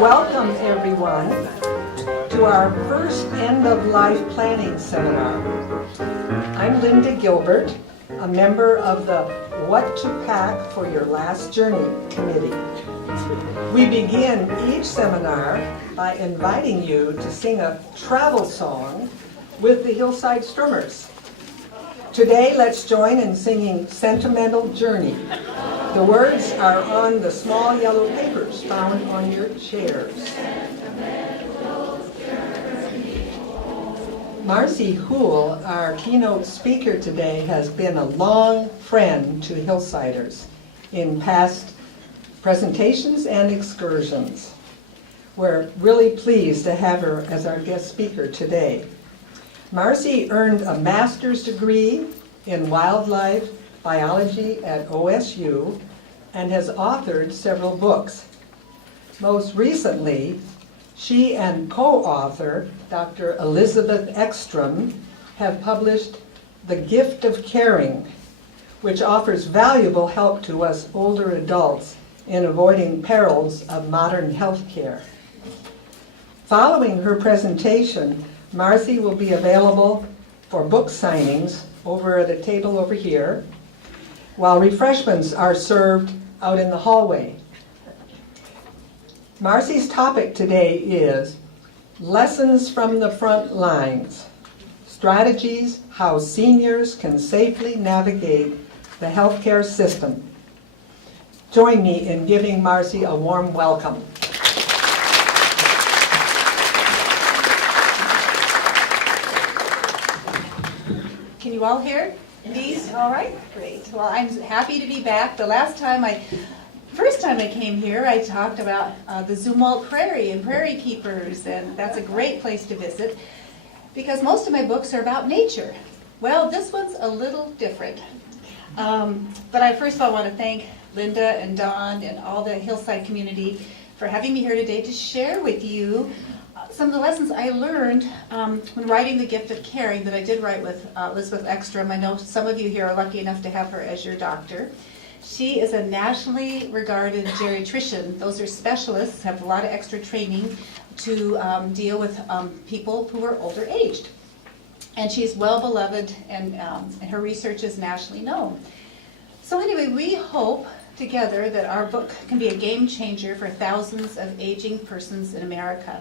Welcome, everyone, to our first end-of-life planning seminar. I'm Linda Gilbert, a member of the What to Pack for Your Last Journey Committee. We begin each seminar by inviting you to sing a travel song with the Hillside Strummers. Today, let's join in singing Sentimental Journey. The words are on the small yellow papers found on your chairs. Marcy Houle, our keynote speaker today, has been a long friend to Hillsiders in past presentations and excursions. We're really pleased to have her as our guest speaker today. Marcy earned a master's degree in wildlife biology at OSU and has authored several books. Most recently, she and co-author Dr. Elizabeth Ekstrom have published The Gift of Caring, which offers valuable help to us older adults in avoiding perils of modern health care. Following her presentation, Marcy will be available for book signings over at a table over here, while refreshments are served out in the hallway. Marcy's topic today is Lessons from the Front Lines, Strategies How Seniors Can Safely Navigate the Healthcare System. Join me in giving Marcy a warm welcome. Can you all hear these? All right, great. Well, I'm happy to be back. The first time I came here, I talked about the Zumwalt Prairie and prairie keepers, and that's a great place to visit because most of my books are about nature. Well, this one's a little different. But I first of all want to thank Linda and Dawn and all the Hillside community for having me here today to share with you some of the lessons I learned when writing The Gift of Caring that I did write with Elizabeth Ekstrom. I know some of you here are lucky enough to have her as your doctor. She is a nationally regarded geriatrician. Those are specialists, have a lot of extra training to deal with people who are older aged. And she's well beloved, and her research is nationally known. So anyway, we hope together that our book can be a game changer for thousands of aging persons in America.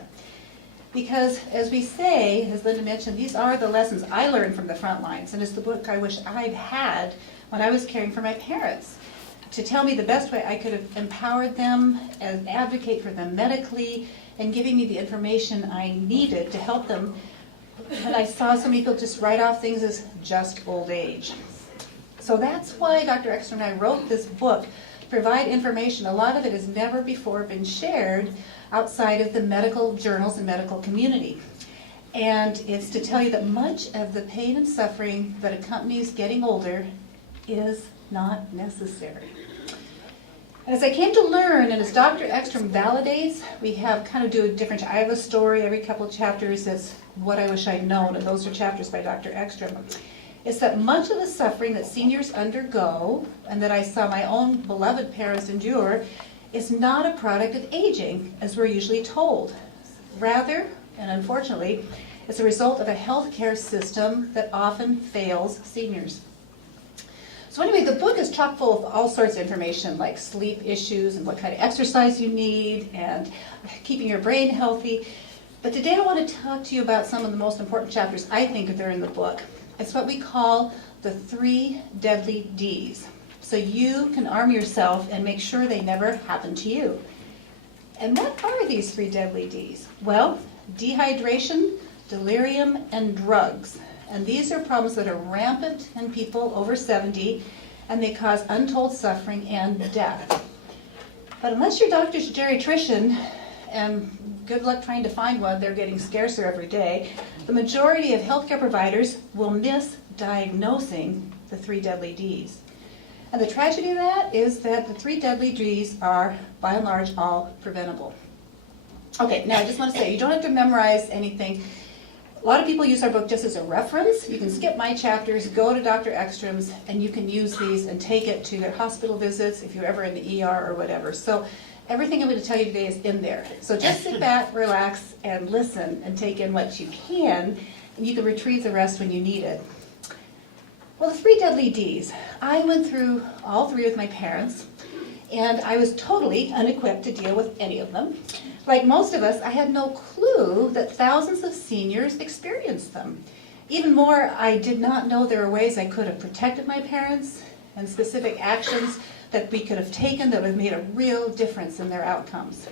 Because, as we say, as Linda mentioned, these are the lessons I learned from the front lines, and it's the book I wish I'd had when I was caring for my parents, to tell me the best way I could have empowered them and advocate for them medically, and giving me the information I needed to help them when I saw so many people just write off things as just old age. So that's why Dr. Ekstrom and I wrote this book, to provide information. A lot of it has never before been shared outside of the medical journals and medical community. And it's to tell you that much of the pain and suffering that accompanies getting older is not necessary. And as I came to learn, and as Dr. Ekstrom validates, we have kind of do a different, I have a story every couple of chapters that's what I wish I'd known, and those are chapters by Dr. Ekstrom. It's that much of the suffering that seniors undergo, and that I saw my own beloved parents endure, is not a product of aging, as we're usually told. Rather, and unfortunately, it's a result of a healthcare system that often fails seniors. So anyway, the book is chock full of all sorts of information, like sleep issues and what kind of exercise you need and keeping your brain healthy. But today I want to talk to you about some of the most important chapters I think that are in the book. It's what we call the 3 deadly Ds. So you can arm yourself and make sure they never happen to you. And what are these 3 deadly Ds? Well, dehydration, delirium, and drugs. And these are problems that are rampant in people over 70, and they cause untold suffering and death. But unless your doctor's a geriatrician, and good luck trying to find one, they're getting scarcer every day, the majority of healthcare providers will miss diagnosing the 3 deadly Ds. And the tragedy of that is that the 3 deadly Ds are, by and large, all preventable. Okay, now I just want to say, you don't have to memorize anything. A lot of people use our book just as a reference. You can skip my chapters, go to Dr. Ekstrom's, and you can use these and take it to your hospital visits if you're ever in the ER or whatever. So Everything I'm going to tell you today is in there. So just sit back, relax, and listen and take in what you can, and you can retrieve the rest when you need it. Well, the 3 deadly Ds. I went through all 3 with my parents, and I was totally unequipped to deal with any of them. Like most of us, I had no clue that thousands of seniors experienced them. Even more, I did not know there were ways I could have protected my parents and specific actions that we could have taken that would have made a real difference in their outcomes.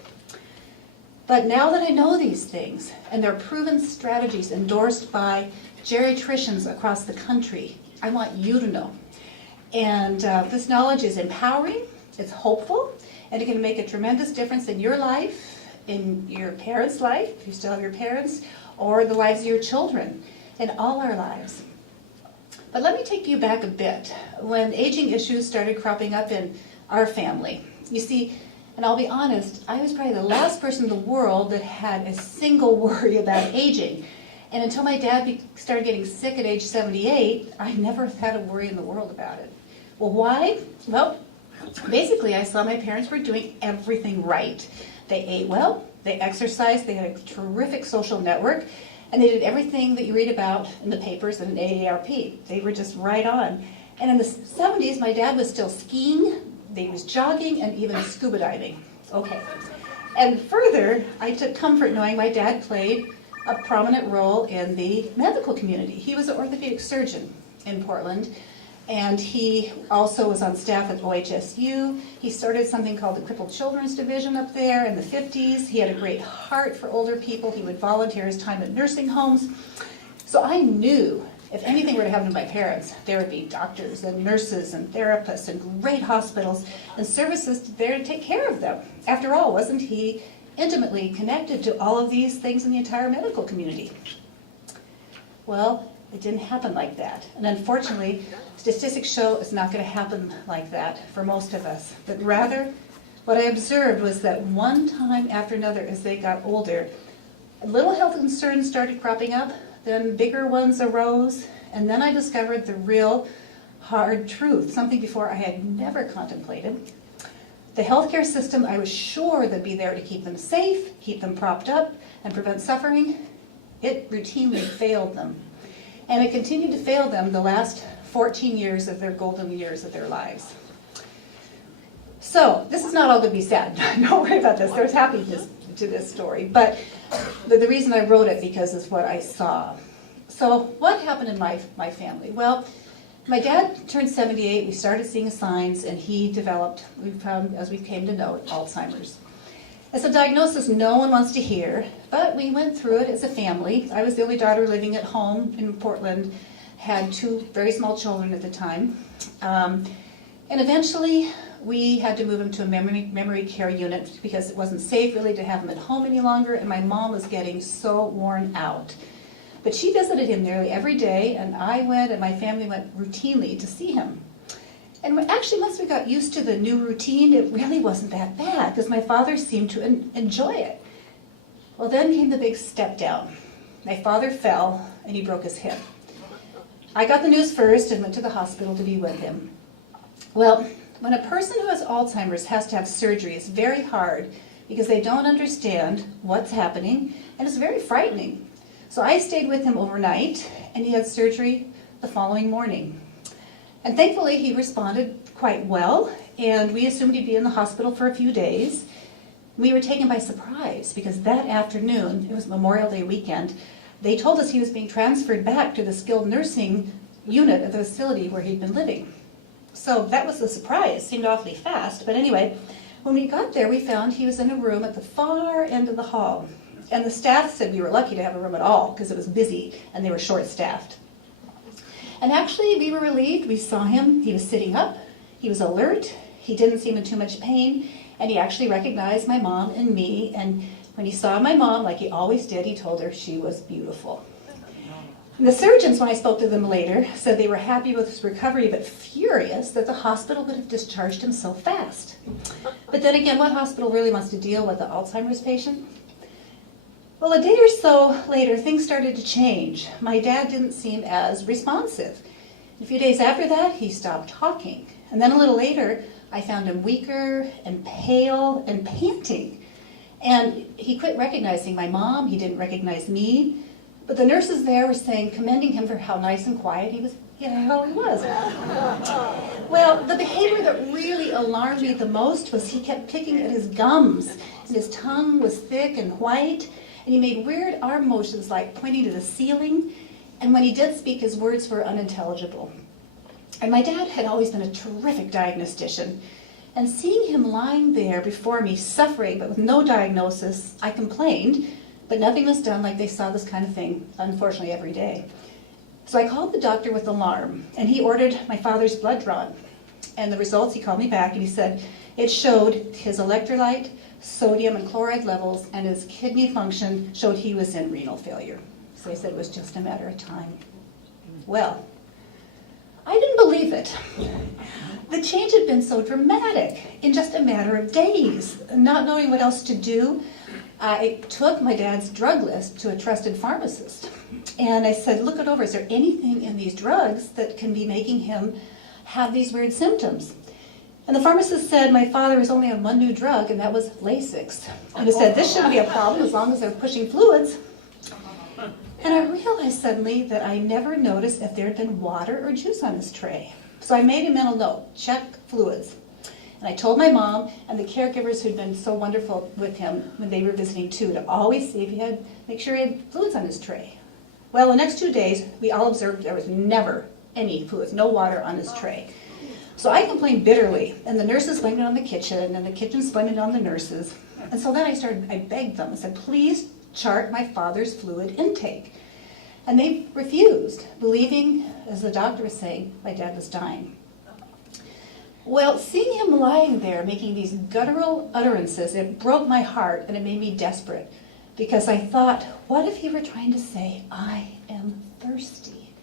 But now that I know these things, and they're proven strategies endorsed by geriatricians across the country, I want you to know. And this knowledge is empowering, it's hopeful, and it can make a tremendous difference in your life, in your parents' life, if you still have your parents, or the lives of your children, in all our lives. But let me take you back a bit, when aging issues started cropping up in our family. You see, and I'll be honest, I was probably the last person in the world that had a single worry about aging. And until my dad started getting sick at age 78, I never had a worry in the world about it. Well, why? Well, basically I saw my parents were doing everything right. They ate well, they exercised, they had a terrific social network, and they did everything that you read about in the papers and in AARP. They were just right on. And in the 70s, my dad was still skiing, he was jogging, and even scuba diving. Okay. And further, I took comfort knowing my dad played a prominent role in the medical community. He was an orthopedic surgeon in Portland, and he also was on staff at OHSU. He started something called the Crippled Children's Division up there in the 50s. He had a great heart for older people. He would volunteer his time at nursing homes. So I knew if anything were to happen to my parents, there would be doctors and nurses and therapists and great hospitals and services there to take care of them. After all, wasn't he intimately connected to all of these things in the entire medical community? Well, it didn't happen like that. And unfortunately, statistics show it's not going to happen like that for most of us. But rather, what I observed was that one time after another as they got older, little health concerns started cropping up, then bigger ones arose, and then I discovered the real hard truth, something before I had never contemplated. The healthcare system, I was sure they'd be there to keep them safe, keep them propped up, and prevent suffering. It routinely failed them. And it continued to fail them the last 14 years of their golden years of their lives. So, this is not all going to be sad. Don't worry about this. There's happiness to this story. But the reason I wrote it because it's what I saw. So, what happened in my family? Well, my dad turned 78. We started seeing signs, and he developed, we found, as we came to know it, Alzheimer's. It's a diagnosis no one wants to hear, but we went through it as a family. I was the only daughter living at home in Portland, had 2 very small children at the time. And eventually, we had to move him to a memory care unit because it wasn't safe really to have him at home any longer, and my mom was getting so worn out. But she visited him nearly every day, and I went and my family went routinely to see him. And actually, once we got used to the new routine, it really wasn't that bad because my father seemed to enjoy it. Well, then came the big step down. My father fell and he broke his hip. I got the news first and went to the hospital to be with him. Well, when a person who has Alzheimer's has to have surgery, it's very hard because they don't understand what's happening, and it's very frightening. So I stayed with him overnight, and he had surgery the following morning. And thankfully, he responded quite well, and we assumed he'd be in the hospital for a few days. We were taken by surprise because that afternoon, it was Memorial Day weekend, they told us he was being transferred back to the skilled nursing unit at the facility where he'd been living. So that was a surprise. Seemed awfully fast. But anyway, when we got there, we found he was in a room at the far end of the hall. And the staff said we were lucky to have a room at all because it was busy and they were short-staffed. And actually, we were relieved. We saw him. He was sitting up. He was alert. He didn't seem in too much pain. And he actually recognized my mom and me. And when he saw my mom, like he always did, he told her she was beautiful. And the surgeons, when I spoke to them later, said they were happy with his recovery, but furious that the hospital would have discharged him so fast. But then again, what hospital really wants to deal with an Alzheimer's patient? Well, a day or so later, things started to change. My dad didn't seem as responsive. A few days after that, he stopped talking. And then a little later, I found him weaker and pale and panting. And he quit recognizing my mom. He didn't recognize me. But the nurses there were saying, commending him for how nice and quiet he was. How he was. Well, the behavior that really alarmed me the most was he kept picking at his gums, and his tongue was thick and white, and he made weird arm motions like pointing to the ceiling, and when he did speak, his words were unintelligible. And my dad had always been a terrific diagnostician, and seeing him lying there before me, suffering but with no diagnosis, I complained, but nothing was done. Like they saw this kind of thing, unfortunately, every day. So I called the doctor with alarm, and he ordered my father's blood drawn. And the results, he called me back, and he said it showed his electrolyte, sodium, and chloride levels, and his kidney function showed he was in renal failure. So he said it was just a matter of time. Well, I didn't believe it. The change had been so dramatic in just a matter of days. Not knowing what else to do, I took my dad's drug list to a trusted pharmacist. And I said, look it over. Is there anything in these drugs that can be making him have these weird symptoms? And the pharmacist said my father was only on one new drug, and that was Lasix. And he said, this shouldn't be a problem as long as they're pushing fluids. And I realized suddenly that I never noticed if there had been water or juice on his tray. So I made a mental note, check fluids. And I told my mom and the caregivers who'd been so wonderful with him when they were visiting too, to always see if make sure he had fluids on his tray. Well, the next 2 days, we all observed there was never any fluids, no water on his tray. So I complained bitterly, and the nurses blamed it on the kitchen, and the kitchen blamed it on the nurses. And so then I begged them, I said, please chart my father's fluid intake. And they refused, believing, as the doctor was saying, my dad was dying. Well, seeing him lying there making these guttural utterances, it broke my heart and it made me desperate, because I thought, what if he were trying to say, I am thirsty?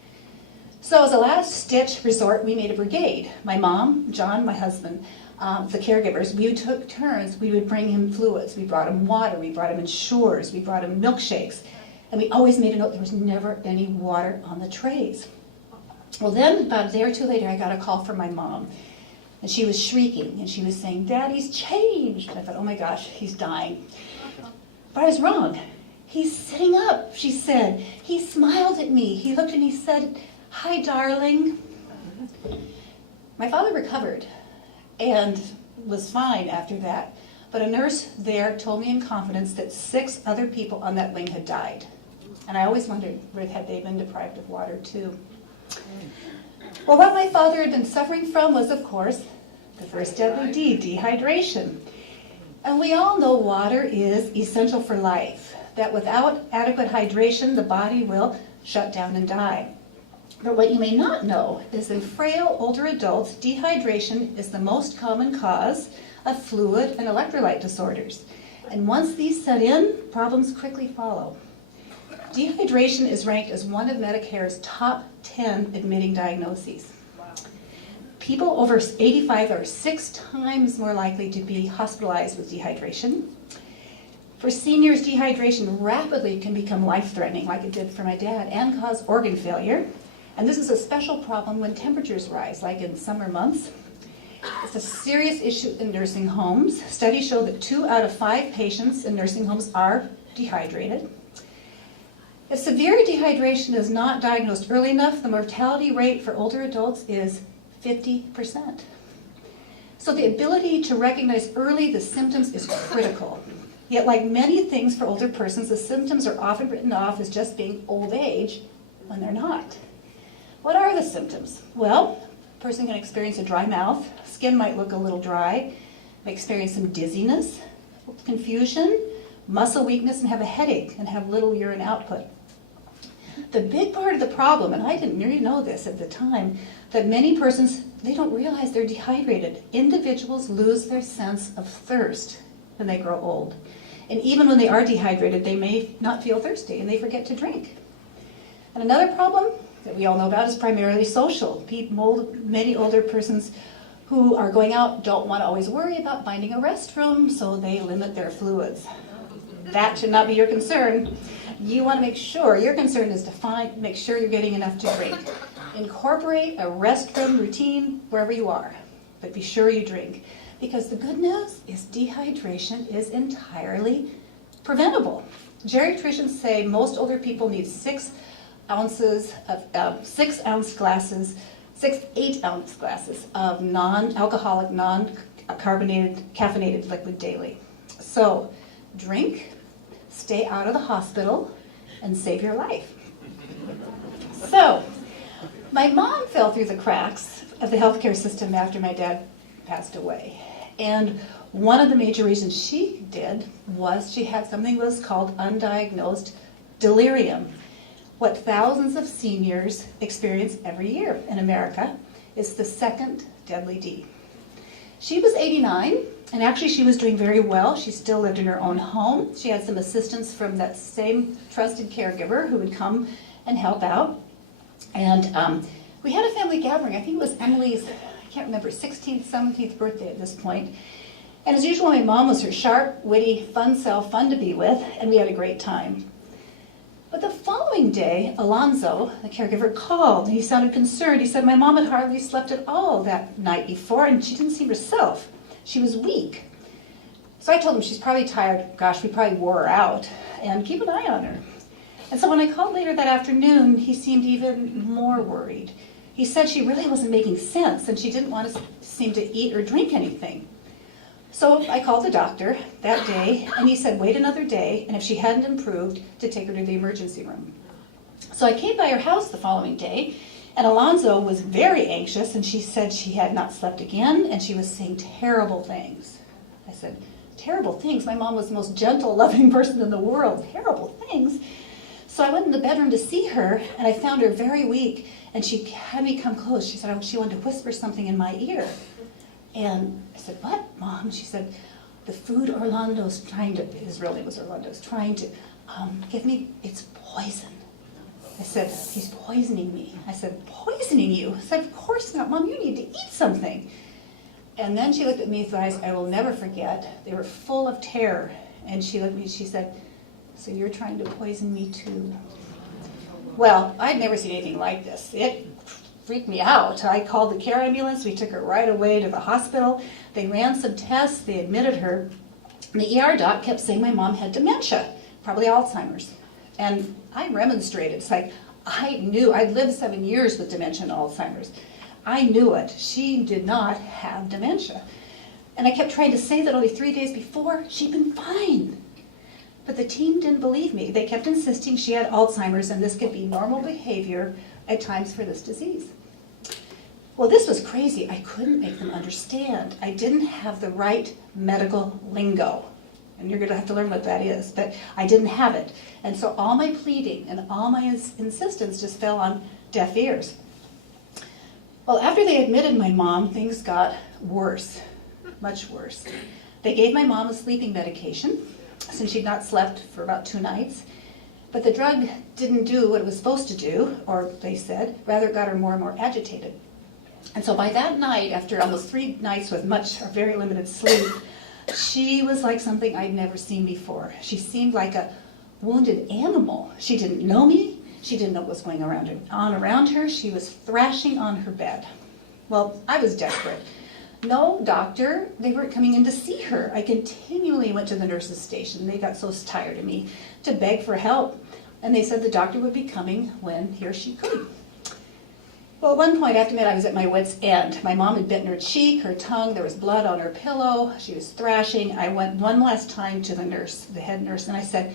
So as a last-ditch resort, we made a brigade. My mom, John, my husband, the caregivers, we took turns. We would bring him fluids. We brought him water. We brought him Ensures. We brought him milkshakes. And we always made a note there was never any water on the trays. Well, then about a day or two later, I got a call from my mom. And she was shrieking, and she was saying, Daddy's changed. I thought, oh my gosh, he's dying. But I was wrong. He's sitting up, she said. He smiled at me. He looked and he said, hi, darling. My father recovered and was fine after that. But a nurse there told me in confidence that 6 other people on that wing had died. And I always wondered, had they been deprived of water too? Well, what my father had been suffering from was, of course, the first deadly D, dehydration. And we all know water is essential for life, that without adequate hydration, the body will shut down and die. But what you may not know is in frail older adults, dehydration is the most common cause of fluid and electrolyte disorders. And once these set in, problems quickly follow. Dehydration is ranked as one of Medicare's top 10 admitting diagnoses. People over 85 are 6 times more likely to be hospitalized with dehydration. For seniors, dehydration rapidly can become life-threatening, like it did for my dad, and cause organ failure. And this is a special problem when temperatures rise, like in summer months. It's a serious issue in nursing homes. Studies show that 2 out of 5 patients in nursing homes are dehydrated. If severe dehydration is not diagnosed early enough, the mortality rate for older adults is 50%. So the ability to recognize early the symptoms is critical. Yet like many things for older persons, the symptoms are often written off as just being old age when they're not. What are the symptoms? Well, a person can experience a dry mouth, skin might look a little dry, may experience some dizziness, confusion, muscle weakness, and have a headache and have little urine output. The big part of the problem, and I didn't really know this at the time, that many persons, they don't realize they're dehydrated. Individuals lose their sense of thirst when they grow old. And even when they are dehydrated, they may not feel thirsty and they forget to drink. And another problem that we all know about is primarily social. Many older persons who are going out don't want to always worry about finding a restroom, so they limit their fluids. That should not be your concern. You want to make sure, your concern is to make sure you're getting enough to drink. Incorporate a restroom routine wherever you are. but be sure you drink. Because the good news is dehydration is entirely preventable. Geriatricians say most older people need 6 ounces of 6-ounce glasses, 8-ounce glasses of non-alcoholic, non-carbonated, caffeinated liquid daily. So drink, stay out of the hospital, and save your life. So my mom fell through the cracks of the healthcare system after my dad passed away. And one of the major reasons she did was she had something that was called undiagnosed delirium. What thousands of seniors experience every year in America is the second deadly D. She was 89, and actually she was doing very well. She still lived in her own home. She had some assistance from that same trusted caregiver who would come and help out. And we had a family gathering. I think it was Emily's, I can't remember, 16th, 17th birthday at this point. And as usual, my mom was her sharp, witty, fun self, fun to be with, and we had a great time. But the following day, Alonzo, the caregiver, called, and he sounded concerned. He said, my mom had hardly slept at all that night before, and she didn't seem herself. She was weak. So I told him, she's probably tired. Gosh, we probably wore her out, and keep an eye on her. And so when I called later that afternoon, he seemed even more worried. He said she really wasn't making sense, and she didn't want to seem to eat or drink anything. So I called the doctor that day, and he said, wait another day, and if she hadn't improved, to take her to the emergency room. So I came by her house the following day, and Alonzo was very anxious, and she said she had not slept again, and she was saying terrible things. I said, terrible things? My mom was the most gentle, loving person in the world. Terrible things? So I went in the bedroom to see her, and I found her very weak, and she had me come close. She said she wanted to whisper something in my ear. And I said, what, Mom? She said, the food Orlando's trying to, his real name was Orlando's, trying to give me, it's poison. I said, he's poisoning me. I said, poisoning you? I said, of course not, Mom, you need to eat something. And then she looked at me with eyes I will never forget. They were full of terror. And she looked at me and she said, so you're trying to poison me too? Well, I'd never seen anything like this. It freaked me out. I called the care ambulance. We took her right away to the hospital. They ran some tests. They admitted her. And the ER doc kept saying my mom had dementia, probably Alzheimer's. And I remonstrated. It's like, I knew. I'd lived 7 years with dementia and Alzheimer's. I knew it. She did not have dementia. And I kept trying to say that only 3 days before, she'd been fine. But the team didn't believe me. They kept insisting she had Alzheimer's and this could be normal behavior at times for this disease. Well, this was crazy. I couldn't make them understand. I didn't have the right medical lingo. And you're going to have to learn what that is. But I didn't have it. And so all my pleading and all my insistence just fell on deaf ears. Well, after they admitted my mom, things got worse, much worse. They gave my mom a sleeping medication since she'd not slept for about 2 nights. But the drug didn't do what it was supposed to do, or they said, rather it got her more and more agitated. And so by that night, after almost 3 nights with much or very limited sleep, she was like something I'd never seen before. She seemed like a wounded animal. She didn't know me. She didn't know what was going on around her. She was thrashing on her bed. Well, I was desperate. No doctor, they weren't coming in to see her. I continually went to the nurse's station. They got so tired of me to beg for help. And they said the doctor would be coming when he or she could. Well, at one point, I have to admit, I was at my wit's end. My mom had bitten her cheek, her tongue, there was blood on her pillow, she was thrashing. I went one last time to the nurse, the head nurse, and I said,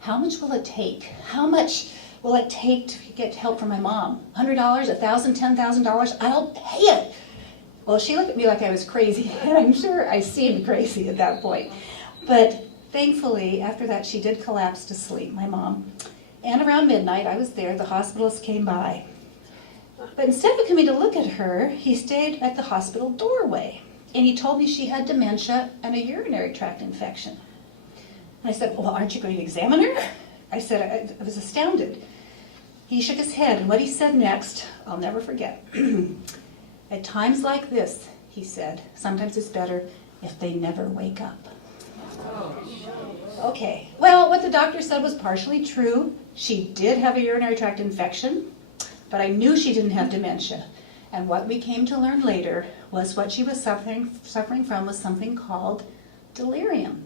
how much will it take? How much will it take to get help from my mom? $100, $1,000, $10,000? I'll pay it. Well, she looked at me like I was crazy, and I'm sure I seemed crazy at that point. But thankfully, after that, she did collapse to sleep, my mom. And around midnight, I was there, the hospitalist came by. But instead of coming to look at her, he stayed at the hospital doorway. And he told me she had dementia and a urinary tract infection. And I said, well, aren't you going to examine her? I said, I was astounded. He shook his head, and what he said next, I'll never forget. At times like this, he said, sometimes it's better if they never wake up. Okay, well, what the doctor said was partially true. She did have a urinary tract infection, but I knew she didn't have dementia. And what we came to learn later was what she was suffering from was something called delirium.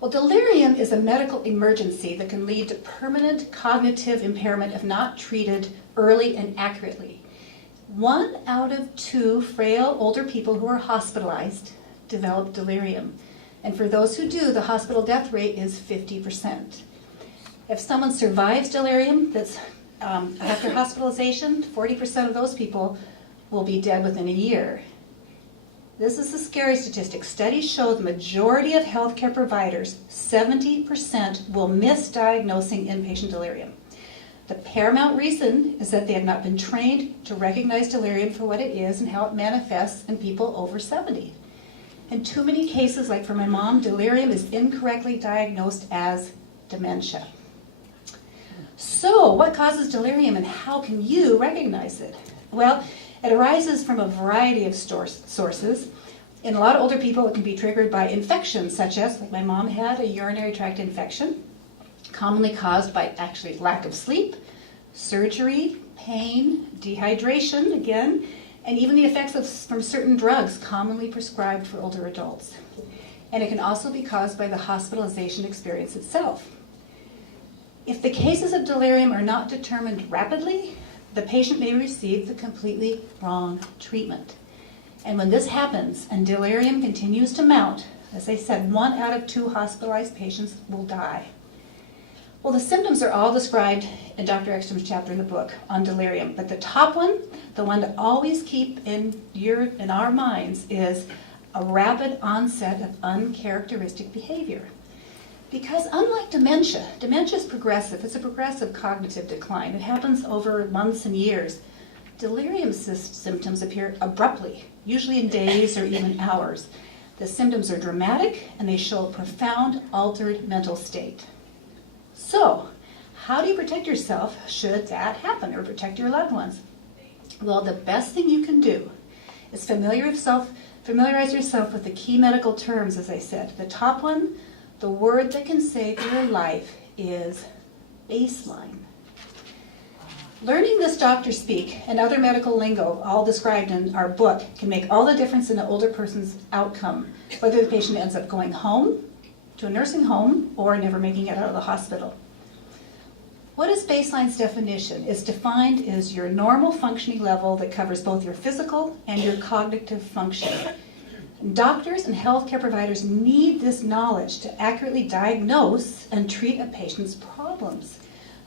Well, delirium is a medical emergency that can lead to permanent cognitive impairment if not treated early and accurately. 1 out of 2 frail older people who are hospitalized develop delirium. And for those who do, the hospital death rate is 50%. If someone survives delirium that's after hospitalization, 40% of those people will be dead within a year. This is a scary statistic. Studies show the majority of healthcare providers, 70%, will miss diagnosing inpatient delirium. The paramount reason is that they have not been trained to recognize delirium for what it is and how it manifests in people over 70. In too many cases, like for my mom, delirium is incorrectly diagnosed as dementia. So, what causes delirium and how can you recognize it? Well, it arises from a variety of sources. In a lot of older people, it can be triggered by infections, such as, like my mom had, a urinary tract infection, commonly caused by actually lack of sleep, surgery, pain, dehydration, again, and even the effects from certain drugs commonly prescribed for older adults. And it can also be caused by the hospitalization experience itself. If the cases of delirium are not determined rapidly, the patient may receive the completely wrong treatment. And when this happens and delirium continues to mount, as I said, 1 out of 2 hospitalized patients will die. Well, the symptoms are all described in Dr. Ekstrom's chapter in the book on delirium, but the top one, the one to always keep in our minds, is a rapid onset of uncharacteristic behavior. Because unlike dementia is progressive. It's a progressive cognitive decline. It happens over months and years. Delirium symptoms appear abruptly, usually in days or even hours. The symptoms are dramatic and they show a profound altered mental state. So, how do you protect yourself should that happen, or protect your loved ones? Well, the best thing you can do is familiarize yourself with the key medical terms, as I said. The top one, the word that can save your life, is baseline. Learning this doctor speak and other medical lingo, all described in our book, can make all the difference in an older person's outcome, whether the patient ends up going home, to a nursing home, or never making it out of the hospital. What is baseline's definition? It's defined as your normal functioning level that covers both your physical and your cognitive function. Doctors and healthcare providers need this knowledge to accurately diagnose and treat a patient's problems.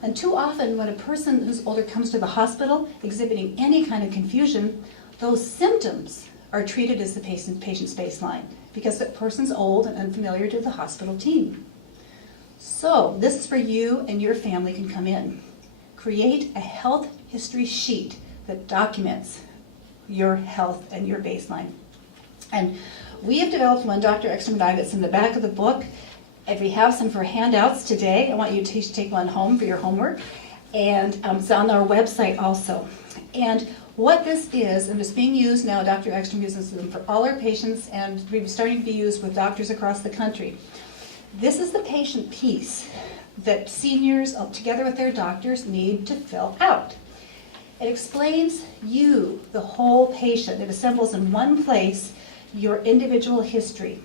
And too often, when a person who's older comes to the hospital exhibiting any kind of confusion, those symptoms are treated as the patient's baseline because the person's old and unfamiliar to the hospital team. So this is where you and your family can come in. Create a health history sheet that documents your health and your baseline. And we have developed one, Dr. Ekstrom and I, that's in the back of the book. If we have some for handouts today, I want you to take one home for your homework. And it's on our website also. And what this is, and it's being used now, Dr. Ekstrom uses them for all our patients, and we're starting to be used with doctors across the country. This is the patient piece that seniors, together with their doctors, need to fill out. It explains you, the whole patient. It assembles in one place your individual history.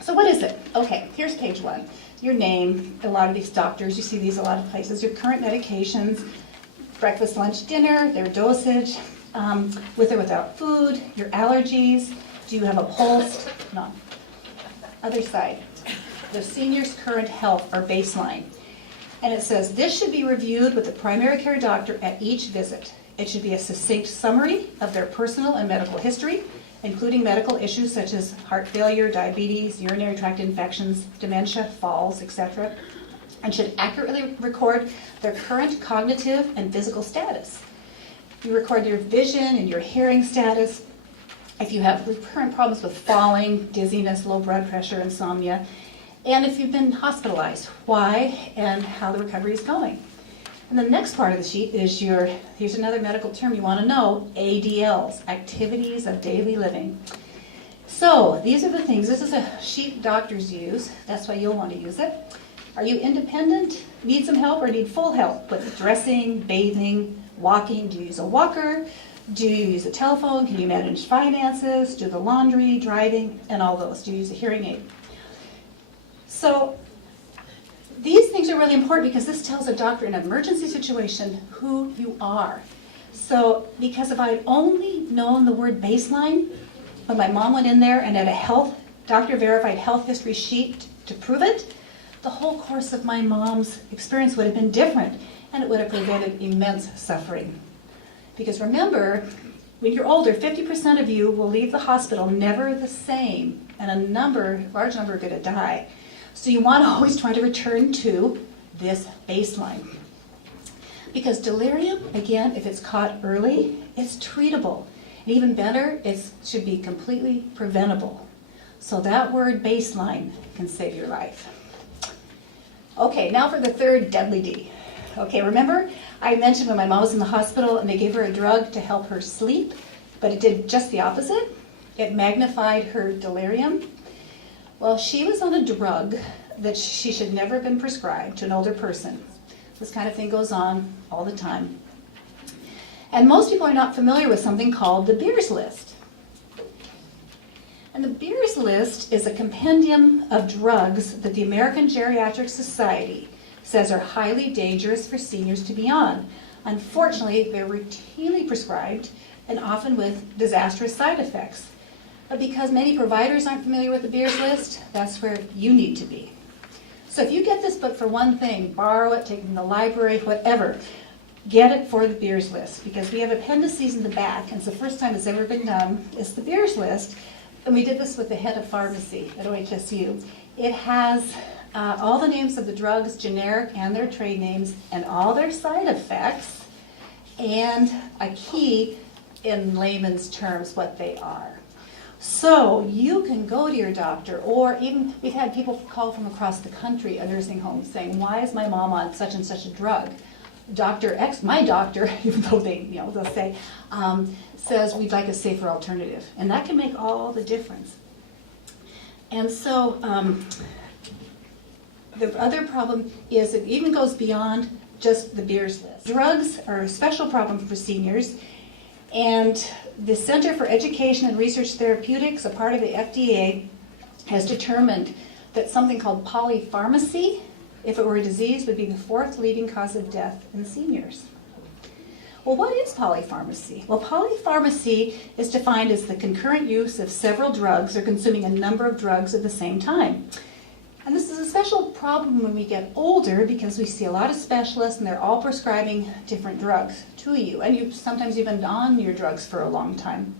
So what is it? Okay, here's page 1. Your name, a lot of these doctors, you see these a lot of places, your current medications, breakfast, lunch, dinner, their dosage, with or without food, your allergies, do you have a pulse? None. Other side, the senior's current health or baseline. And it says this should be reviewed with the primary care doctor at each visit. It should be a succinct summary of their personal and medical history, including medical issues such as heart failure, diabetes, urinary tract infections, dementia, falls, etc., and should accurately record their current cognitive and physical status. You record your vision and your hearing status. If you have recurrent problems with falling, dizziness, low blood pressure, insomnia, and if you've been hospitalized, why and how the recovery is going. And the next part of the sheet is here's another medical term you want to know, ADLs, activities of daily living. So these are the things, this is a sheet doctors use, that's why you'll want to use it. Are you independent, need some help, or need full help with dressing, bathing, walking? Do you use a walker? Do you use a telephone? Can you manage finances? Do the laundry, driving, and all those? Do you use a hearing aid? So these things are really important because this tells a doctor in an emergency situation who you are. So because if I had only known the word baseline when my mom went in there and had a doctor-verified health history sheet to prove it, the whole course of my mom's experience would have been different, and it would have prevented immense suffering. Because remember, when you're older, 50% of you will leave the hospital never the same, and a large number are going to die. So you want to always try to return to this baseline. Because delirium, again, if it's caught early, it's treatable. And even better, it should be completely preventable. So that word baseline can save your life. Okay, now for the third deadly D. Okay, remember I mentioned when my mom was in the hospital and they gave her a drug to help her sleep, but it did just the opposite. It magnified her delirium. Well, she was on a drug that she should never have been prescribed to an older person. This kind of thing goes on all the time. And most people are not familiar with something called the Beers List. And the Beers List is a compendium of drugs that the American Geriatric Society says are highly dangerous for seniors to be on. Unfortunately, they're routinely prescribed and often with disastrous side effects. But because many providers aren't familiar with the Beers List, that's where you need to be. So if you get this book for one thing, borrow it, take it from the library, whatever, get it for the Beers List, because we have appendices in the back, and it's the first time it's ever been done. It's the Beers List, and we did this with the head of pharmacy at OHSU. It has all the names of the drugs, generic and their trade names, and all their side effects, and a key in layman's terms what they are. So you can go to your doctor, or even we've had people call from across the country, a nursing home, saying, why is my mom on such and such a drug? Dr. X, my doctor, even though they'll say, says we'd like a safer alternative. And that can make all the difference. And so the other problem is it even goes beyond just the Beers List. Drugs are a special problem for seniors, and the Center for Education and Research Therapeutics, a part of the FDA, has determined that something called polypharmacy, if it were a disease, would be the fourth leading cause of death in seniors. Well, what is polypharmacy? Well, polypharmacy is defined as the concurrent use of several drugs or consuming a number of drugs at the same time. And this is a special problem when we get older because we see a lot of specialists and they're all prescribing different drugs to you. And you've sometimes even been on your drugs for a long time.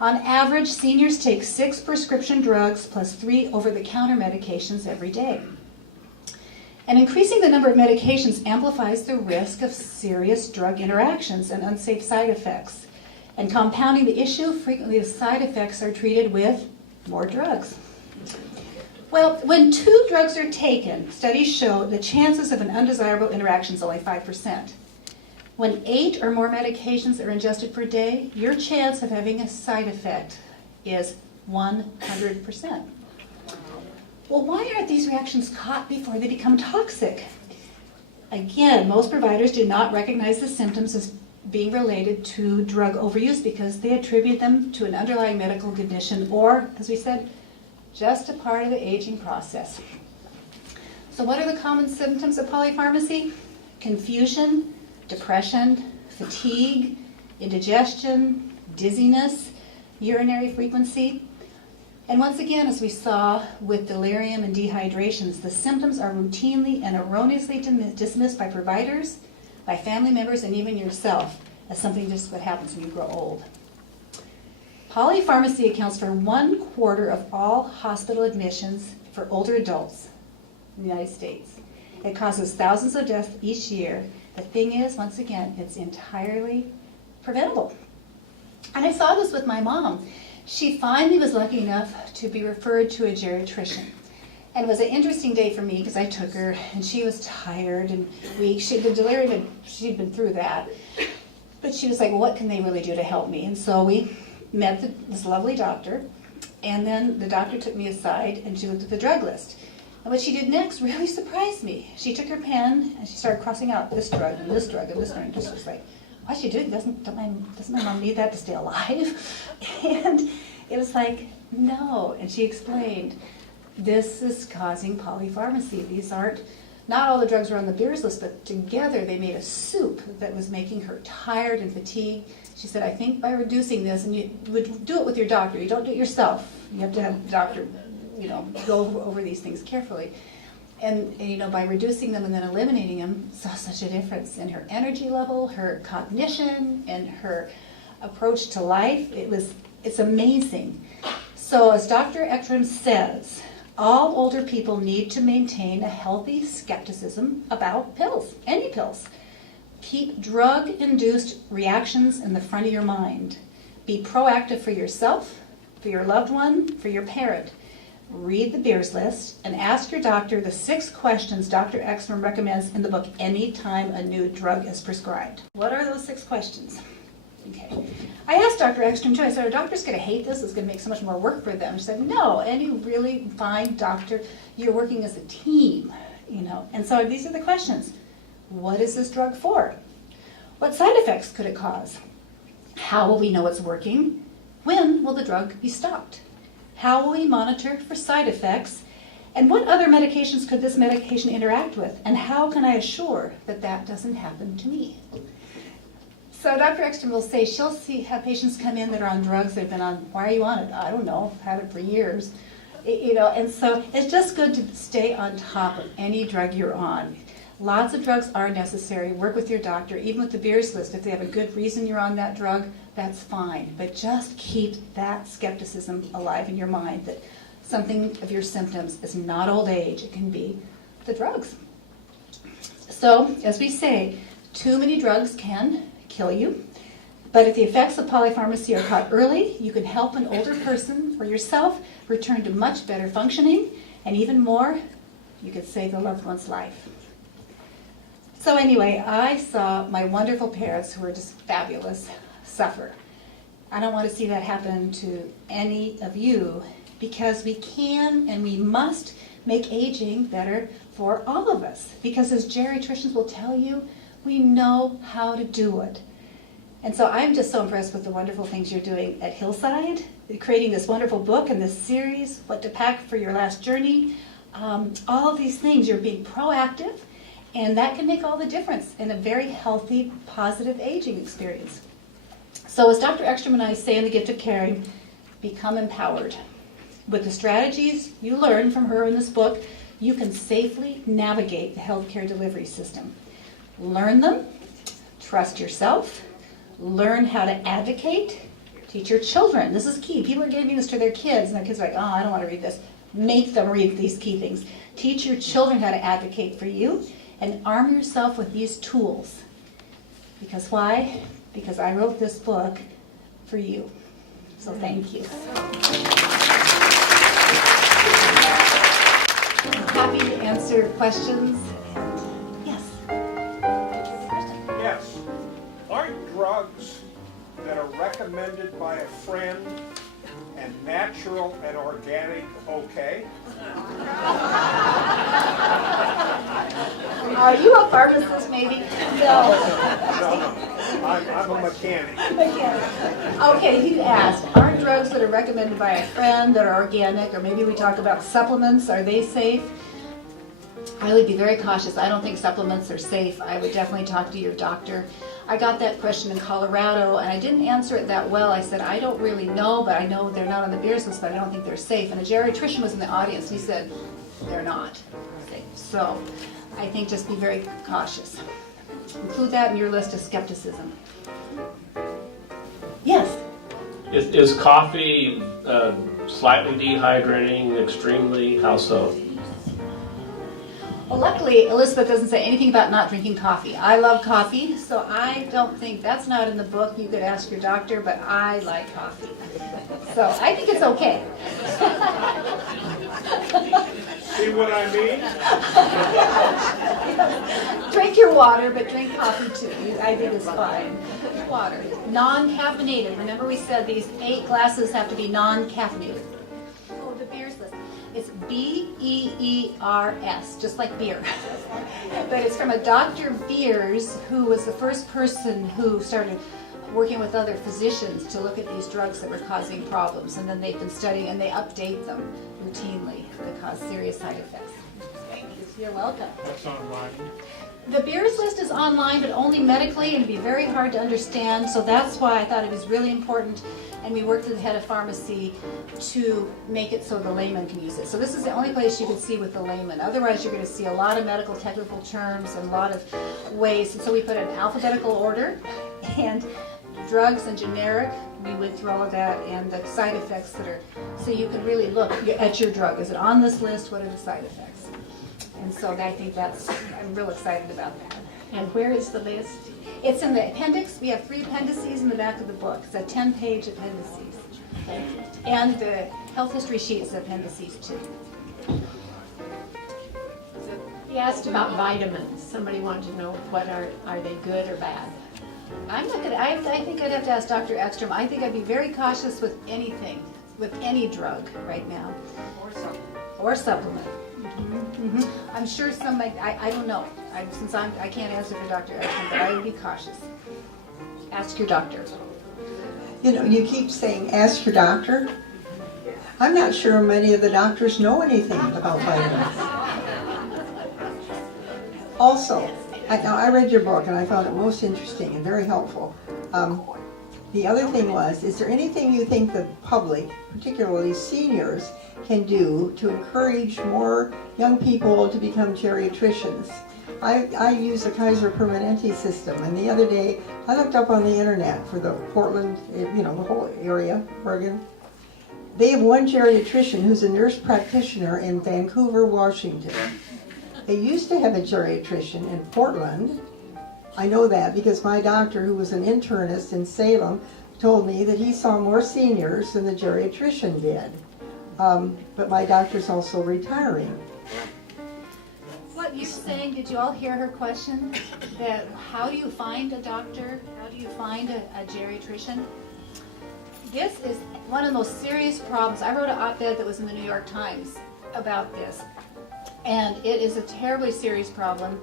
On average, seniors take 6 prescription drugs plus 3 over-the-counter medications every day. And increasing the number of medications amplifies the risk of serious drug interactions and unsafe side effects. And compounding the issue, frequently the side effects are treated with more drugs. Well, when 2 drugs are taken, studies show the chances of an undesirable interaction is only 5%. When 8 or more medications are ingested per day, your chance of having a side effect is 100%. Well, why aren't these reactions caught before they become toxic? Again, most providers do not recognize the symptoms as being related to drug overuse because they attribute them to an underlying medical condition or, as we said, just a part of the aging process. So what are the common symptoms of polypharmacy? Confusion, depression, fatigue, indigestion, dizziness, urinary frequency. And once again, as we saw with delirium and dehydrations, the symptoms are routinely and erroneously dismissed by providers, by family members, and even yourself as something just what happens when you grow old. Polypharmacy accounts for 1/4 of all hospital admissions for older adults in the United States. It causes thousands of deaths each year. The thing is, once again, it's entirely preventable. And I saw this with my mom. She finally was lucky enough to be referred to a geriatrician. And it was an interesting day for me because I took her and she was tired and weak. She'd been through that. But she was like, well, what can they really do to help me? And so we met this lovely doctor, and then the doctor took me aside and she looked at the drug list. And what she did next really surprised me. She took her pen and she started crossing out this drug and this drug and this drug, and just was like, what's she doing? Doesn't my mom need that to stay alive? And it was like, no. And she explained, this is causing polypharmacy. These aren't, not all the drugs were on the beers list, but together they made a soup that was making her tired and fatigued. She said, I think by reducing this, and you would do it with your doctor, you don't do it yourself. You have to have the doctor, go over these things carefully. And by reducing them and then eliminating them, saw such a difference in her energy level, her cognition, and her approach to life. It's amazing. So as Dr. Ekstrom says, all older people need to maintain a healthy skepticism about pills, any pills. Keep drug-induced reactions in the front of your mind. Be proactive for yourself, for your loved one, for your parent. Read the beers list and ask your doctor the 6 questions Dr. Ekstrom recommends in the book anytime a new drug is prescribed. What are those 6 questions? Okay. I asked Dr. Ekstrom too, I said, are doctors going to hate this? It's going to make so much more work for them. She said, no, any really fine doctor, you're working as a team, And so these are the questions. What is this drug for? What side effects could it cause? How will we know it's working? When will the drug be stopped? How will we monitor for side effects? And what other medications could this medication interact with? And how can I assure that that doesn't happen to me? So Dr. Ekstrom will say she'll have patients come in that are on drugs they've been on. Why are you on it? I don't know. I've had it for years. And so it's just good to stay on top of any drug you're on. Lots of drugs are necessary. Work with your doctor, even with the beers list. If they have a good reason you're on that drug, that's fine. But just keep that skepticism alive in your mind that something of your symptoms is not old age. It can be the drugs. So, as we say, too many drugs can kill you. But if the effects of polypharmacy are caught early, you can help an older person or yourself return to much better functioning. And even more, you could save the loved one's life. So anyway, I saw my wonderful parents, who were just fabulous, suffer. I don't want to see that happen to any of you, because we can and we must make aging better for all of us. Because as geriatricians will tell you, we know how to do it. And so I'm just so impressed with the wonderful things you're doing at Hillside, creating this wonderful book and this series, What to Pack for Your Last Journey. All of these things, you're being proactive. And that can make all the difference in a very healthy, positive aging experience. So as Dr. Ekstrom and I say in The Gift of Caring, become empowered. With the strategies you learn from her in this book, you can safely navigate the healthcare delivery system. Learn them, trust yourself, learn how to advocate, teach your children. This is key. People are giving this to their kids, and their kids are like, oh, I don't want to read this. Make them read these key things. Teach your children how to advocate for you. And arm yourself with these tools. Because why? Because I wrote this book for you. So thank you. I'm happy to answer questions. Yes? Yes. Aren't drugs that are recommended by a friend and natural and organic okay? Are you a pharmacist, maybe? No. No, I'm a mechanic. Okay, he asked, are drugs that are recommended by a friend that are organic, or maybe we talk about supplements, are they safe? I would be very cautious. I don't think supplements are safe. I would definitely talk to your doctor. I got that question in Colorado, and I didn't answer it that well. I said, I don't really know, but I know they're not on the beers list, but I don't think they're safe. And a geriatrician was in the audience, and he said, they're not safe. So I think just be very cautious. Include that in your list of skepticism. Yes? Is coffee slightly dehydrating, extremely? How so? Well, luckily, Elizabeth doesn't say anything about not drinking coffee. I love coffee, so I don't think that's not in the book. You could ask your doctor, but I like coffee. So I think it's okay. See what I mean? Drink your water, but drink coffee too. I think it's fine. Water. Non-caffeinated. Remember we said these 8 glasses have to be non-caffeinated. The Beers list. It's Beers, just like beer. But it's from a Dr. Beers, who was the first person who started working with other physicians to look at these drugs that were causing problems. And then they've been studying, and they update them routinely that cause serious side effects. Thank you. You're welcome. That's online. The Beers list is online, but only medically, and it'd be very hard to understand. So that's why I thought it was really important. And we worked with the head of pharmacy to make it so the layman can use it. So this is the only place you can see with the layman. Otherwise, you're going to see a lot of medical technical terms and a lot of ways. And so we put it in alphabetical order, and drugs and generic, we went through all of that, and the side effects that are, so you can really look at your drug. Is it on this list? What are the side effects? And so I think I'm real excited about that. And where is the list? It's in the appendix. We have 3 appendices in the back of the book. It's a 10-page appendices. And the health history sheet is appendices too. He asked about vitamins. Somebody wanted to know what are they good or bad? I'm not gonna, I think I'd have to ask Dr. Ekstrom. I think I'd be very cautious with anything, with any drug right now. Or supplement. I'm sure some, I don't know. Since I can't answer for Dr. Ekstrom, but I would be cautious. Ask your doctor. You know, you keep saying, ask your doctor. I'm not sure many of the doctors know anything about vitamins. Also, I read your book and I found it most interesting and very helpful. The other thing was, is there anything you think the public, particularly seniors, can do to encourage more young people to become geriatricians? I use the Kaiser Permanente system, and the other day I looked up on the internet for the Portland, the whole area, Oregon. They have one geriatrician who's a nurse practitioner in Vancouver, Washington. They used to have a geriatrician in Portland. I know that because my doctor, who was an internist in Salem, told me that he saw more seniors than the geriatrician did. But my doctor's also retiring. What you're saying, did you all hear her question? That how do you find a doctor? How do you find a geriatrician? This is one of the most serious problems. I wrote an op-ed that was in the New York Times about this. And it is a terribly serious problem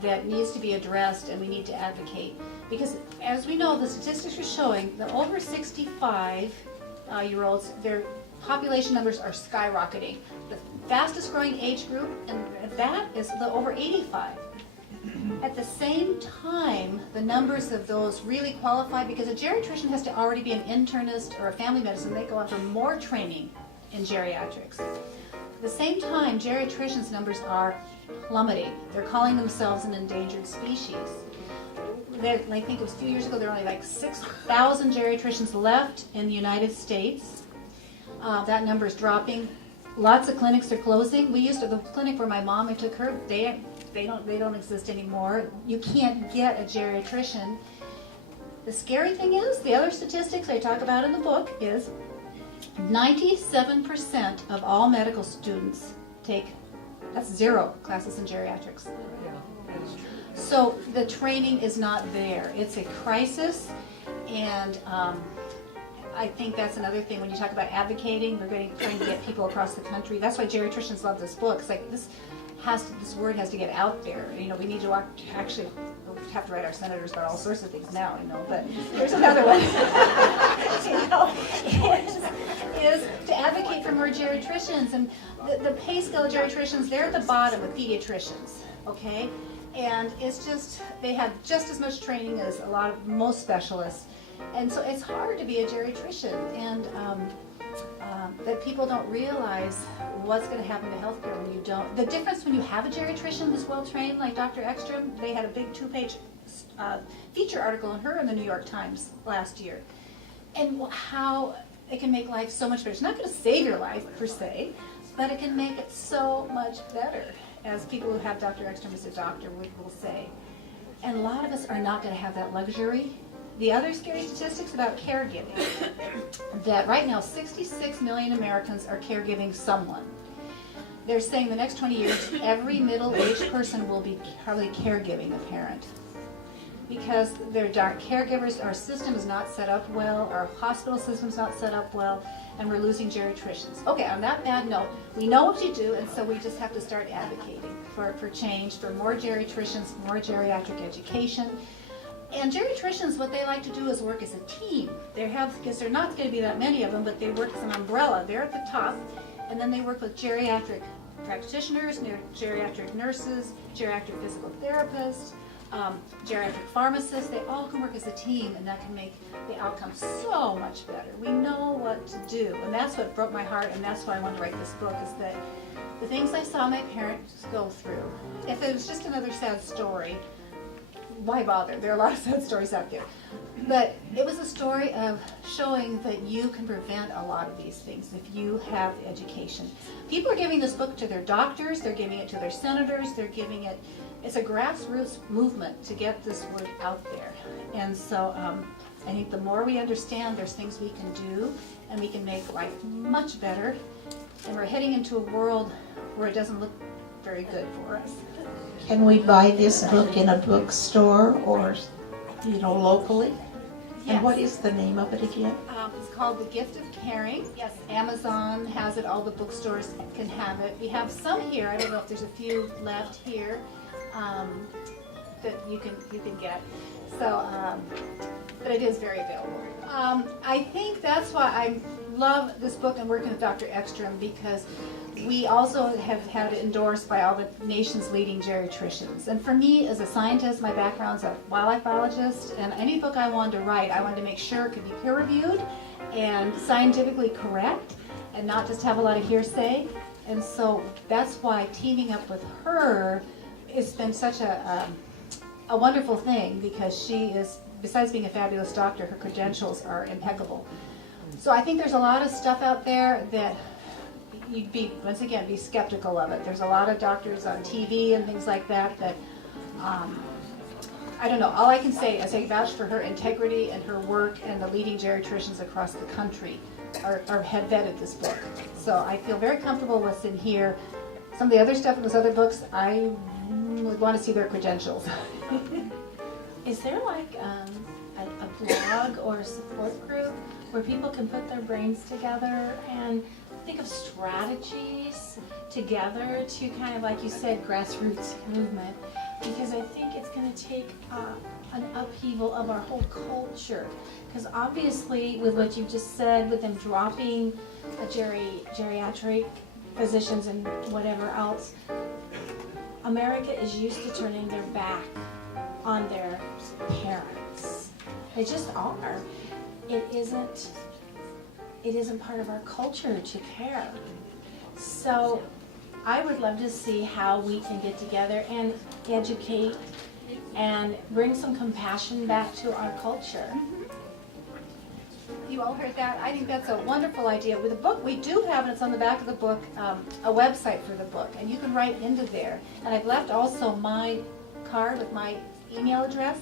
that needs to be addressed, and we need to advocate. Because as we know, the statistics are showing that over 65-year-olds, their population numbers are skyrocketing. The fastest growing age group, and that is the over 85. At the same time, the numbers of those really qualified, because a geriatrician has to already be an internist or a family medicine, they go on for more training in geriatrics. At the same time, geriatricians' numbers are plummeting. They're calling themselves an endangered species. I think it was a few years ago, there were only like 6,000 geriatricians left in the United States. That number is dropping. Lots of clinics are closing. We used to, the clinic where my mom, I took her, they don't exist anymore. You can't get a geriatrician. The scary thing is, the other statistics I talk about in the book is 97% of all medical students take, that's 0 classes in geriatrics. So the training is not there. It's a crisis, and I think that's another thing when you talk about advocating. We're trying to get people across the country. That's why geriatricians love this book. It's like this word has to get out there. You know, we need to actually we'll have to write our senators about all sorts of things now. But there's another one. Is to advocate for more geriatricians, and the pay scale of geriatricians, they're at the bottom with pediatricians. Okay. And it's just, they have just as much training as most specialists. And so it's hard to be a geriatrician, and that people don't realize what's going to happen to healthcare when you don't. The difference when you have a geriatrician who's well trained, like Dr. Ekstrom, they had a big 2-page feature article on her in the New York Times last year. And how it can make life so much better. It's not going to save your life per se, but it can make it so much better, as people who have Dr. Ekstrom as a doctor will say. And a lot of us are not going to have that luxury. The other scary statistics about caregiving, that right now 66 million Americans are caregiving someone. They're saying the next 20 years, every middle-aged person will be probably caregiving a parent. because they're caregivers. Our system is not set up well, our hospital system's not set up well, and we're losing geriatricians. Okay, on that bad note, we know what you do, and so we just have to start advocating for change, for more geriatricians, more geriatric education. And geriatricians, what they like to do is work as a team. Because there are not going to be that many of them, but they work as an umbrella. They're at the top, and then they work with geriatric practitioners, geriatric nurses, geriatric physical therapists, geriatric pharmacists. They all can work as a team, and that can make the outcome so much better. We know what to do, and that's what broke my heart, and that's why I wanted to write this book, is that the things I saw my parents go through, if it was just another sad story, why bother? There are a lot of sad stories out there. But it was a story of showing that you can prevent a lot of these things if you have the education. People are giving this book to their doctors, they're giving it to their senators, they're giving it, it's a grassroots movement to get this word out there. And so I think the more we understand there's things we can do, and we can make life much better, and we're heading into a world where it doesn't look very good for us. Can we buy this book in a bookstore or, locally? And what is the name of it again? It's called The Gift of Caring. Yes, Amazon has it. All the bookstores can have it. We have some here. I don't know if there's a few left here that you can get. So, but it is very available. I think that's why I love this book and working with Dr. Ekstrom, because we also have had it endorsed by all the nation's leading geriatricians. And for me, as a scientist, my background's a wildlife biologist, and any book I wanted to write, I wanted to make sure it could be peer-reviewed and scientifically correct, and not just have a lot of hearsay. And so that's why teaming up with her has been such a wonderful thing, because she is, besides being a fabulous doctor, her credentials are impeccable. So I think there's a lot of stuff out there that you'd be, once again, be skeptical of it. There's a lot of doctors on TV and things like that I don't know. All I can say is I vouch for her integrity and her work, and the leading geriatricians across the country have vetted this book. So I feel very comfortable with what's in here. Some of the other stuff in those other books, I would want to see their credentials. Is there like a blog or a support group where people can put their brains together and think of strategies together to kind of, like you said, grassroots movement? Because I think it's going to take an upheaval of our whole culture. Because obviously, with what you just said, with them dropping geriatric physicians and whatever else, America is used to turning their back on their parents. They just are. It isn't part of our culture to care. So I would love to see how we can get together and educate and bring some compassion back to our culture. You all heard that? I think that's a wonderful idea. With the book, we do have, and it's on the back of the book, a website for the book, and you can write into there. And I've left also my card with my email address.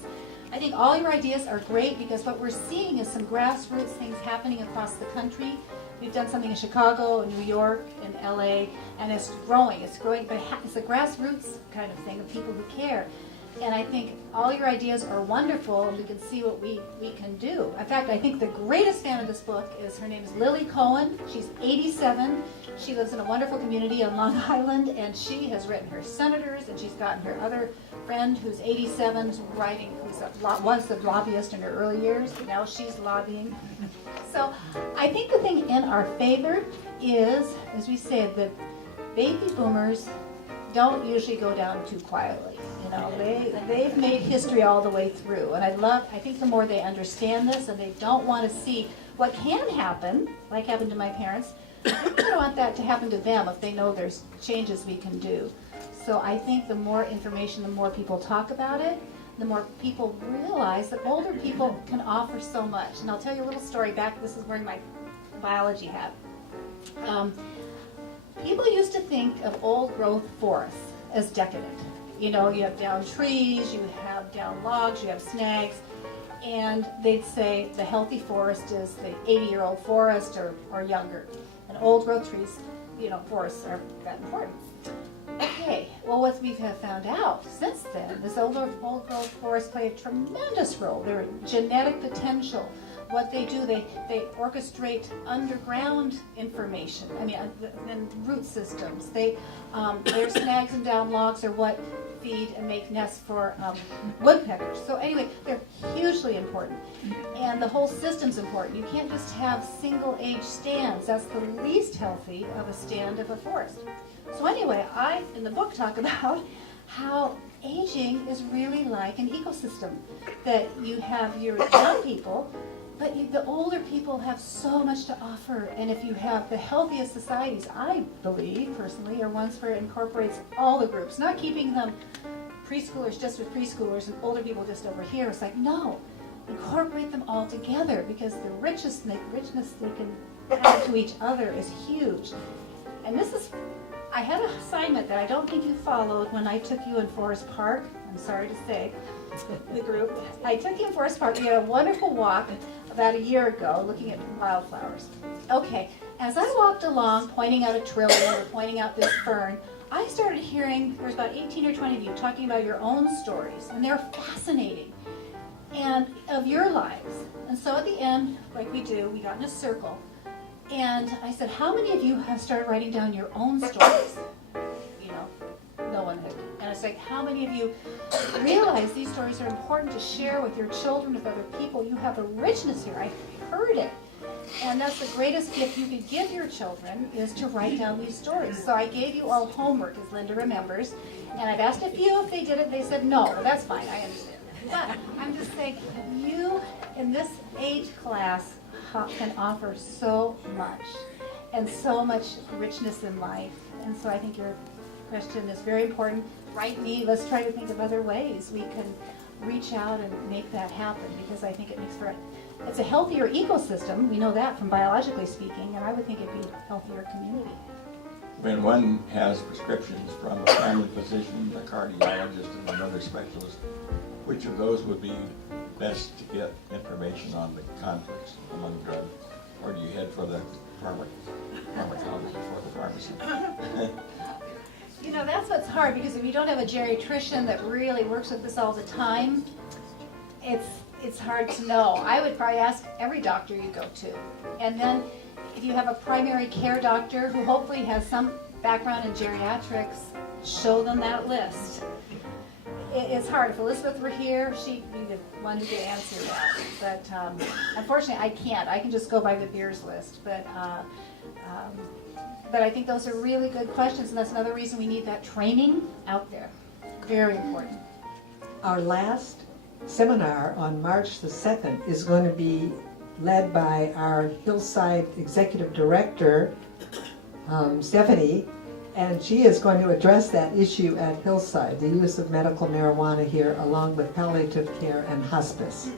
I think all your ideas are great, because what we're seeing is some grassroots things happening across the country. We've done something in Chicago, in New York, in LA, and it's growing. It's growing, but it's a grassroots kind of thing of people who care. And I think all your ideas are wonderful, and we can see what we can do. In fact, I think the greatest fan of this book is, her name is Lily Cohen. She's 87. She lives in a wonderful community on Long Island, and she has written her senators, and she's gotten her other friend who's 87, writing, was a lobbyist in her early years, but now she's lobbying. So I think the thing in our favor is, as we said, that baby boomers don't usually go down too quietly. You know, they've made history all the way through, and I think the more they understand this, and they don't want to see what can happen, like happened to my parents, I don't want that to happen to them if they know there's changes we can do. So I think the more information, the more people talk about it, the more people realize that older people can offer so much. And I'll tell you a little story back. This is wearing my biology hat. People used to think of old growth forests as decadent. You know, you have down trees, you have down logs, you have snags, and they'd say the healthy forest is the 80-year-old forest or younger. And old growth trees, you know, forests are that important. Okay, well, what we have found out since then is old growth forests play a tremendous role. Their genetic potential, what they do, they orchestrate underground information. I mean, and root systems. Their snags and down logs are what feed and make nests for woodpeckers. So anyway, they're hugely important. And the whole system's important. You can't just have single age stands. That's the least healthy of a stand of a forest. So anyway, I, in the book, talk about how aging is really like an ecosystem. That you have your young people, but the older people have so much to offer. And if you have the healthiest societies, I believe, personally, are ones where it incorporates all the groups, not keeping them preschoolers just with preschoolers and older people just over here. It's like, no, incorporate them all together, because the richness they can add to each other is huge. And this is, I had an assignment that I don't think you followed when I took you in Forest Park. I'm sorry to say, the group. I took you in Forest Park. We had a wonderful walk about a year ago looking at wildflowers. Okay, as I walked along pointing out a trillium or pointing out this fern, I started hearing, there's about 18 or 20 of you talking about your own stories, and they're fascinating, and of your lives. And so at the end, like we do, we got in a circle, and I said, how many of you have started writing down your own stories? You know, no one had. And it's like, how many of you realize these stories are important to share with your children, with other people? You have a richness here. I heard it. And that's the greatest gift you could give your children, is to write down these stories. So I gave you all homework, as Linda remembers, and I've asked a few if they did it. They said no. Well, that's fine. I understand. But I'm just saying, you in this age class can offer so much, and so much richness in life. And so I think your question is very important. Write me. Let's try to think of other ways we can reach out and make that happen, because I think it makes for it's a healthier ecosystem. We know that from biologically speaking, and I would think it'd be a healthier community. When one has prescriptions from a family physician, a cardiologist, and another specialist, which of those would be best to get information on the conflicts among drugs? Or do you head for the pharmacologist or the pharmacy? You know, that's what's hard, because if you don't have a geriatrician that really works with this all the time, it's hard to know. I would probably ask every doctor you go to. And then if you have a primary care doctor who hopefully has some background in geriatrics, show them that list. It's hard. If Elizabeth were here, she'd be the one who could answer that. But unfortunately, I can't. I can just go by the beers list. But I think those are really good questions, and that's another reason we need that training out there. Very important. Our last seminar on March the 2nd is going to be led by our Hillside Executive Director, Stephanie, and she is going to address that issue at Hillside, the use of medical marijuana here, along with palliative care and hospice.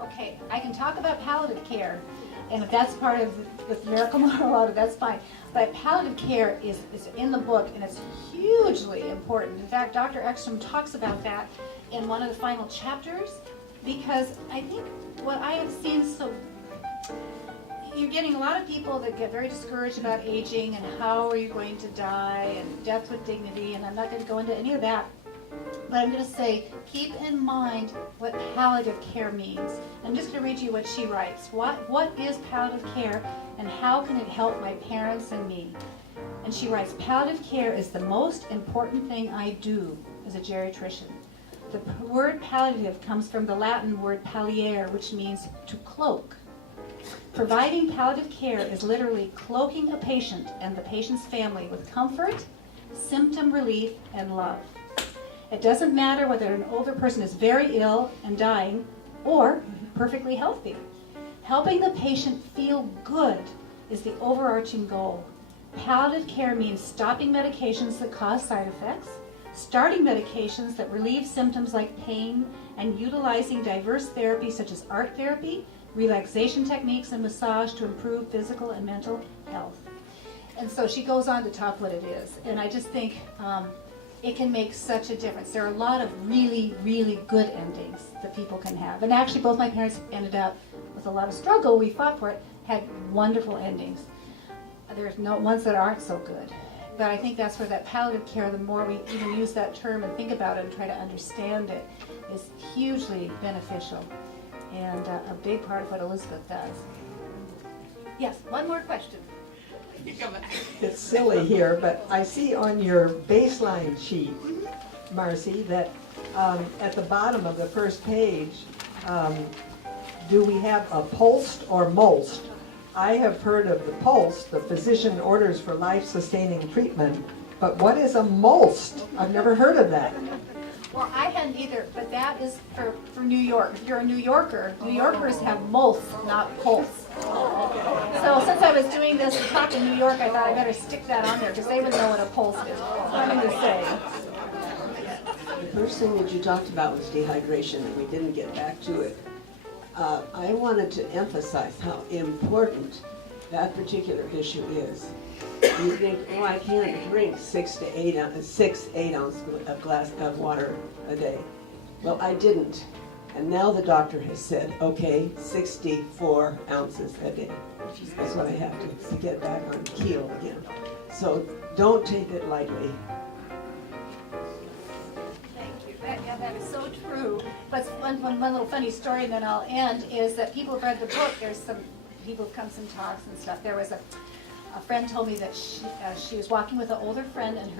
Okay, I can talk about palliative care, and if that's part of the miracle marijuana, that's fine. But palliative care is in the book, and it's hugely important. In fact, Dr. Ekstrom talks about that in one of the final chapters, because I think what I have seen, so you're getting a lot of people that get very discouraged about aging and how are you going to die and death with dignity, and I'm not going to go into any of that. But I'm going to say, keep in mind what palliative care means. I'm just going to read you what she writes. What is palliative care, and how can it help my parents and me? And she writes, palliative care is the most important thing I do as a geriatrician. The word palliative comes from the Latin word palliare, which means to cloak. Providing palliative care is literally cloaking a patient and the patient's family with comfort, symptom relief, and love. It doesn't matter whether an older person is very ill and dying or perfectly healthy. Helping the patient feel good is the overarching goal. Palliative care means stopping medications that cause side effects, starting medications that relieve symptoms like pain, and utilizing diverse therapies such as art therapy, relaxation techniques, and massage to improve physical and mental health. And so she goes on to talk what it is. And I just think it can make such a difference. There are a lot of really, really good endings that people can have. And actually, both my parents ended up with a lot of struggle. We fought for it, had wonderful endings. There's no ones that aren't so good. But I think that's where that palliative care, the more we even use that term and think about it and try to understand it, is hugely beneficial and a big part of what Elizabeth does. Yes, one more question. It's silly here, but I see on your baseline sheet, Marcy, that at the bottom of the first page, do we have a POLST or MOLST? I have heard of the POLST, the Physician Orders for Life-Sustaining Treatment, but what is a MOLST? I've never heard of that. Well, I hadn't either, but that is for New York. If you're a New Yorker, New Yorkers have MOLST, not POLST. So since I was doing this talk in New York, I thought I better stick that on there because they would know what a POLST is. I'm going to say. The first thing that you talked about was dehydration, and we didn't get back to it. I wanted to emphasize how important that particular issue is. You think, oh, I can't drink 6 to 8 ounce of glass of water a day. Well, I didn't. And now the doctor has said, okay, 64 ounces a day. That's what I have to get back on keel again. So don't take it lightly. Yeah, that is so true. But one little funny story, and then I'll end, is that people have read the book. There's some people have come some talks and stuff. There was a friend told me that she was walking with an older friend and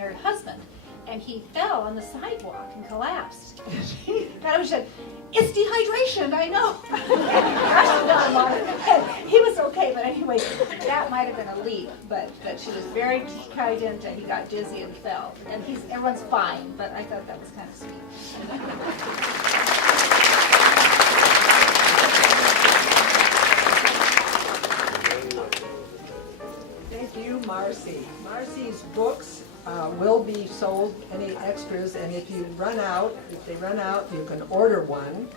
her husband, and he fell on the sidewalk and collapsed. She said, "It's dehydration, I know." Rushed down water. He was okay, but anyway, that might have been a leap. But she was very tied into. He got dizzy and fell, and everyone's fine. But I thought that was kind of sweet. Thank you, Marcy. Marcy's books will be sold, any extras, and if they run out, you can order one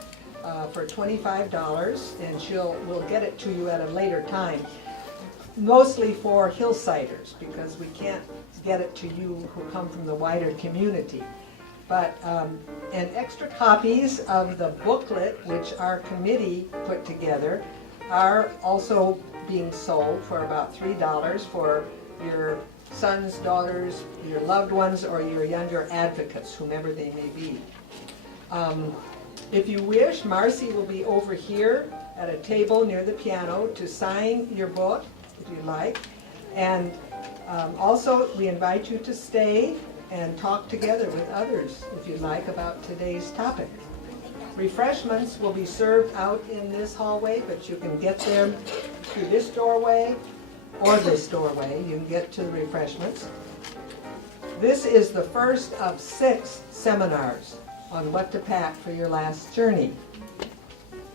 for $25, and we'll get it to you at a later time. Mostly for Hillsiders, because we can't get it to you who come from the wider community. But, and extra copies of the booklet, which our committee put together, are also being sold for about $3 for your sons, daughters, your loved ones, or your younger advocates, whomever they may be. If you wish, Marcy will be over here at a table near the piano to sign your book, if you like. And also, we invite you to stay and talk together with others, if you'd like, about today's topic. Refreshments will be served out in this hallway, but you can get them through this doorway or this doorway. You can get to the refreshments. This is the first of 6 seminars on what to pack for your last journey.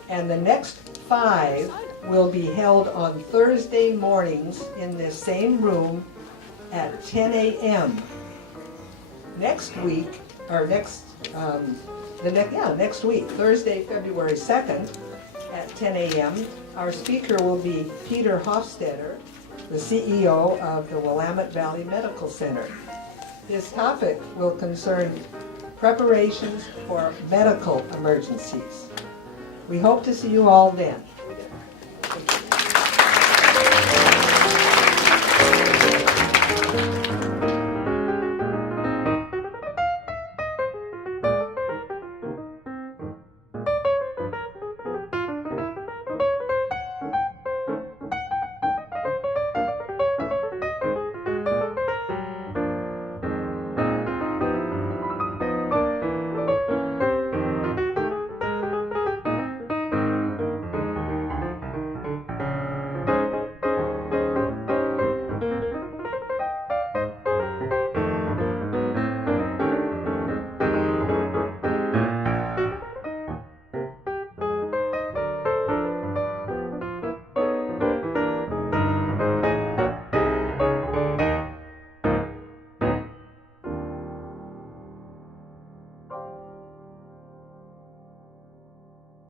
And the next 5 will be held on Thursday mornings in this same room at 10 a.m. Next week, or next week, Thursday, February 2nd at 10 a.m., our speaker will be Peter Hofstetter, the CEO of the Willamette Valley Medical Center. His topic will concern preparations for medical emergencies. We hope to see you all then.